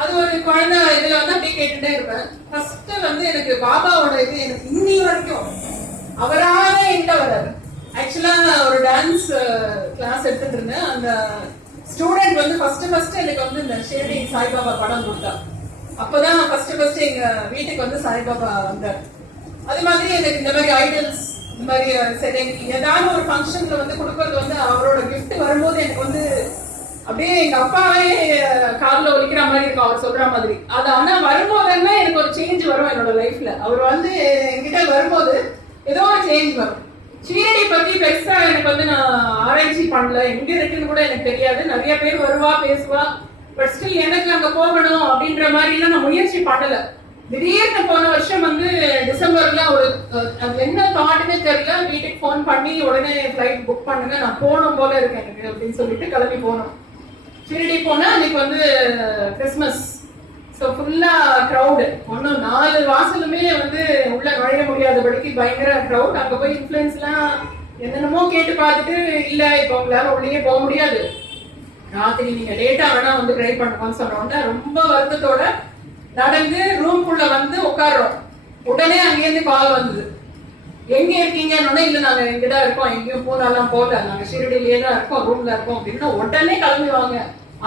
அது ஒரு குழந்தை இதுல வந்து அப்படியே கேட்டுட்டே இருப்பேன். ஃபர்ஸ்ட் வந்து எனக்கு பாபாவோட இது எனக்கு இன்னி வரைக்கும் அவராக என்கிட்ட வராது. ஆக்சுவலா ஒரு டான்ஸ் கிளாஸ் எடுத்துட்டு இருந்தேன். அந்த ஸ்டூடெண்ட் வந்து ஃபர்ஸ்ட் எனக்கு வந்து இந்த ஷிரடி சாய்பாபா படம் கொடுத்தா. அப்பதான் ஃபர்ஸ்ட் எங்க வீட்டுக்கு வந்து சாய்பாபா வந்தார். அது மாதிரி எனக்கு இந்த மாதிரி ஐடல்ஸ், இந்த மாதிரி செலிங் ஏதாவது ஒரு ஃபங்க்ஷன்ல வந்து கொடுக்கறது வந்து அவரோட கிஃப்ட் வரும்போது எனக்கு வந்து அப்படியே எங்க அப்பாவே கார்ல ஒலிக்கிற மாதிரி இருக்கும் அவர் சொல்ற மாதிரி. அது ஆனா வரும்போதுன்னா எனக்கு ஒரு சேஞ்ச் வரும் என்னோட லைஃப்ல. அவர் வந்து என்கிட்ட வரும்போது ஏதோ ஒரு சேஞ்ச் வரும். ஷீரடி பத்தி பெருசா எனக்கு வந்து நான் ஆராய்ச்சி பண்ணல, எங்க இருக்குன்னு கூட எனக்கு தெரியாது. நிறைய பேர் வருவா பேசுவா, பட் ஸ்டில் எனக்கு அங்க போகணும் அப்படின்ற மாதிரி எல்லாம் நான் முயற்சி பண்ணல. திடீர்னு போன வருஷம் வந்து டிசம்பர்ல ஒரு அது என்ன தாட்டுமே தெரியல, வீட்டுக்கு போன் பண்ணி உடனே ஃபிளைட் புக் பண்ணுங்க நான் போகணும் போல இருக்கேன் எனக்கு அப்படின்னு சொல்லிட்டு கிளம்பி போனோம். ஷிரடி போனா அன்னைக்கு வந்து கிறிஸ்மஸ், ஸோ ஃபுல்லா க்ரௌடு. ஒன்னும் 4 வாசலுமே வந்து உள்ள நுழைய முடியாதபடிக்கு பயங்கர க்ரௌட். அங்க போய் இன்ஃபுளுன்ஸ்லாம் என்னென்னமோ கேட்டு பார்த்துட்டு இல்ல இப்ப உங்களால உள்ளே போக முடியாது, ராத்திரி நீங்க லேட்டா வேணா வந்து ட்ரை பண்ணுவோம்னு சொன்னோம்னா ரொம்ப வருத்தத்தோட நடந்து ரூம்குள்ள வந்து உட்காடுறோம். உடனே அங்கேருந்து கால் வந்தது, எங்க இருக்கீங்கன்னு. இல்ல நாங்க எங்கதான் இருக்கோம், எங்கேயும் போனாலாம் போகல, நாங்க ஷிரடியிலேயே தான் இருக்கோம், ரூம்ல இருக்கோம் அப்படின்னா உடனே கிளம்பி வாங்க